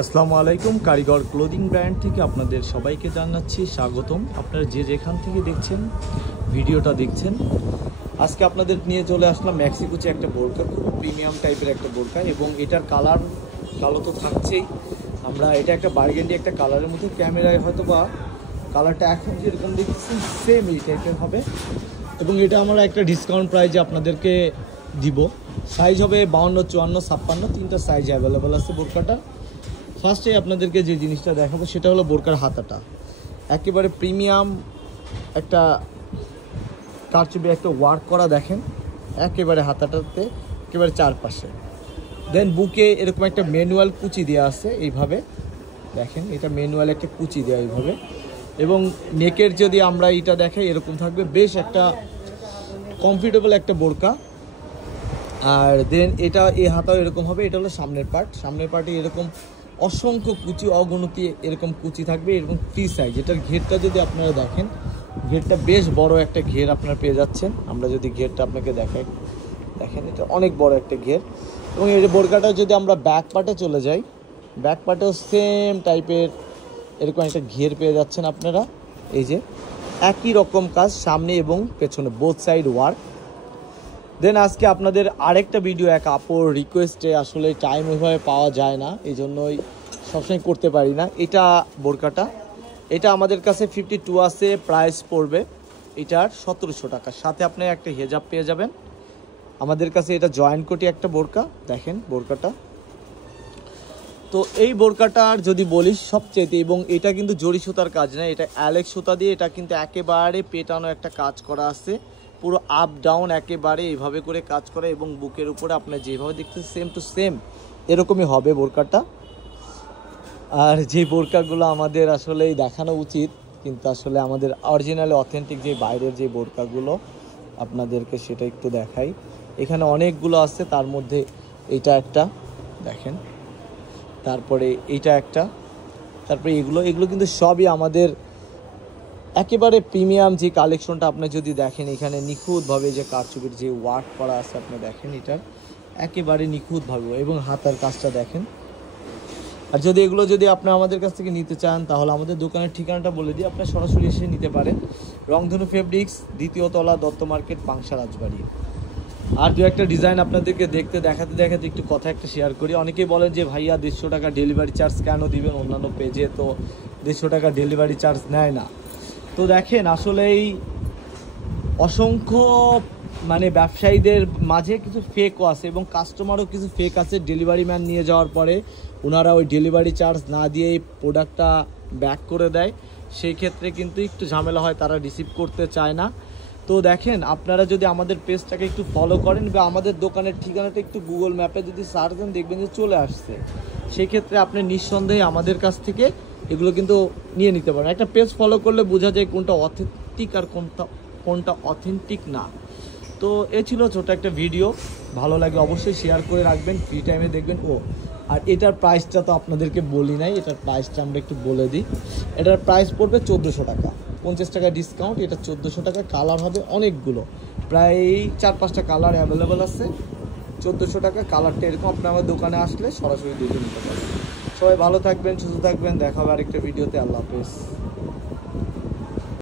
আসসালামু আলাইকুম। কারিগর ক্লোদিং ব্র্যান্ড থেকে আপনাদের সবাইকে জানাচ্ছি স্বাগতম। আপনারা যে যেখান থেকে দেখছেন ভিডিওটা দেখছেন, আজকে আপনাদের নিয়ে চলে আসলাম ম্যাক্সিকুচি একটা বোরকা, খুব প্রিমিয়াম টাইপের একটা বোরকা এবং এটার কালার কালো তো থাকছেই। আমরা এটা একটা বার্গেন্ডি একটা কালারের মধ্যে, ক্যামেরায় হয়তো বা কালারটা এখন যেরকম দেখতেছেন সেম এই টাইপের হবে এবং এটা আমরা একটা ডিসকাউন্ট প্রাইজে আপনাদেরকে দিব। সাইজ হবে 52, 54, 56, তিনটা সাইজ অ্যাভেলেবেল আছে বোরকাটা। ফার্স্টে আপনাদেরকে যে জিনিসটা দেখাবো সেটা হলো বোরকার হাতাটা, একেবারে প্রিমিয়াম একটা কারচুপি একটা ওয়ার্ক করা, দেখেন একেবারে হাতাটাতে একেবারে চারপাশে। দেন বুকে এরকম একটা ম্যানুয়াল কুচি দেওয়া আছে এইভাবে, দেখেন এটা ম্যানুয়াল একটা কুচি দেওয়া এইভাবে। এবং নেকের যদি আমরা এটা দেখাই এরকম থাকবে, বেশ একটা কমফোর্টেবল একটা বোরকা। আর দেন এটা এই হাতাও এরকম হবে। এটা হলো সামনের পার্টে এরকম অসংখ্য কুচি, অগণতি এরকম কুচি থাকবে, এরকম ফ্রি সাইজ। এটার ঘেরটা যদি আপনারা দেখেন, ঘেরটা বেশ বড় একটা ঘের আপনারা পেয়ে যাচ্ছেন। আমরা যদি ঘেরটা আপনাকে দেখাই, দেখেন এটা অনেক বড় একটা ঘের। এবং এই যে বোরকাটা যদি আমরা ব্যাক পার্টে চলে যাই, ব্যাক পার্টেও সেম টাইপের এরকম একটা ঘের পেয়ে যাচ্ছেন আপনারা। এই যে একই রকম কাজ সামনে এবং পেছনে, বোথ সাইড ওয়ার্ক। দেন আজকে আপনাদের আরেকটা ভিডিও, এক আপুর রিকোয়েস্টে, আসলে টাইম ওইভাবে পাওয়া যায় না, এই জন্যই সবসময় করতে পারি না। এটা বোরকাটা, এটা আমাদের কাছে 52 আছে, প্রাইস পড়বে এটার 1700 টাকা। সাথে আপনি একটা হেজাব পেয়ে যাবেন আমাদের কাছে। এটা জয়েন্ট কোটি একটা বোরকা, দেখেন বোরকাটা। তো এই বোরকাটার যদি বলি সবচেয়ে, এবং এটা কিন্তু জরি সুতার কাজ না, এটা অ্যালেক্স সুতা দিয়ে এটা কিন্তু একেবারে পেটানো একটা কাজ করা আছে, পুরো আপ ডাউন একেবারে এইভাবে করে কাজ করে। এবং বুকের উপরে আপনার যেভাবে দেখতেছেন সেম টু সেম এরকমই হবে বোরকাটা। আর যে বোরকাগুলো আমাদের আসলেই দেখানো উচিত, কিন্তু আসলে আমাদের অরিজিনালি অথেন্টিক যে বাইরের যে বোরকাগুলো আপনাদেরকে সেটা একটু দেখাই। এখানে অনেকগুলো আছে, তার মধ্যে এইটা একটা দেখেন, তারপরে এইটা একটা, তারপরে এগুলো কিন্তু সবই আমাদের একেবারে প্রিমিয়াম যে কালেকশনটা। আপনি যদি দেখেন এখানে নিখুঁতভাবে যে কারচুপির যে ওয়ার্ক করা আছে, আপনি দেখেন এটার একেবারে নিখুঁতভাবে। এবং হাতার কাজটা দেখেন। আর যদি এগুলো যদি আপনি আমাদের কাছ থেকে নিতে চান, তাহলে আমাদের দোকানের ঠিকানাটা বলে দিই, আপনি সরাসরি এসে নিতে পারেন। রংধনু ফেব্রিক্স, 2য় তলা, দত্ত মার্কেট, পাংশা, রাজবাড়ি। আর দু একটা ডিজাইন আপনাদেরকে দেখাতে একটু কথা একটা শেয়ার করি। অনেকেই বলেন যে ভাইয়া 150 টাকা ডেলিভারি চার্জ কেন দিবেন, অন্যান্য পেজে তো 150 টাকা ডেলিভারি চার্জ নেয় না। তো দেখেন আসলেই অসংখ্য ব্যবসায়ীদের মাঝে কিছু ফেকও আছে এবং কাস্টমারও কিছু ফেক আছে। ডেলিভারি ম্যান নিয়ে যাওয়ার পরে ওনারা ওই ডেলিভারি চার্জ না দিয়েই প্রোডাক্টটা ব্যাক করে দেয়। সেই ক্ষেত্রে কিন্তু একটু ঝামেলা হয়, তারা রিসিভ করতে চায় না। তো দেখেন আপনারা যদি আমাদের পেজটাকে একটু ফলো করেন বা আমাদের দোকানের ঠিকানাটা একটু গুগল ম্যাপে যদি সার্চ দেন, দেখবেন যে চলে আসছে। সেই ক্ষেত্রে আপনি নিঃসন্দেহে আমাদের কাছ থেকে এগুলো কিন্তু নিয়ে নিতে পারেন। একটা পেজ ফলো করলে বোঝা যায় কোনটা অথেন্টিক আর কোনটা অথেন্টিক না। তো এ ছিল ছোট একটা ভিডিও, ভালো লাগে অবশ্যই শেয়ার করে রাখবেন, ফ্রি টাইমে দেখবেন। আর এটার প্রাইসটা তো আপনাদেরকে বলি নাই, এটার প্রাইসটা আমরা একটু বলে দিই। এটার প্রাইস পড়বে 1400 টাকা, 50 টাকা ডিসকাউন্ট। এটা 1400 টাকা। কালার হবে অনেকগুলো, প্রায় 4-5টা কালার অ্যাভেলেবেল আছে। 1400 টাকা কালারটা এরকম। আপনি আমার দোকানে আসলে সরাসরি দেখে নিতে পারেন। সবাই ভালো থাকবেন, সুস্থ থাকবেন, দেখা হবে আরেকটা ভিডিওতে। আল্লাহ হাফেজ।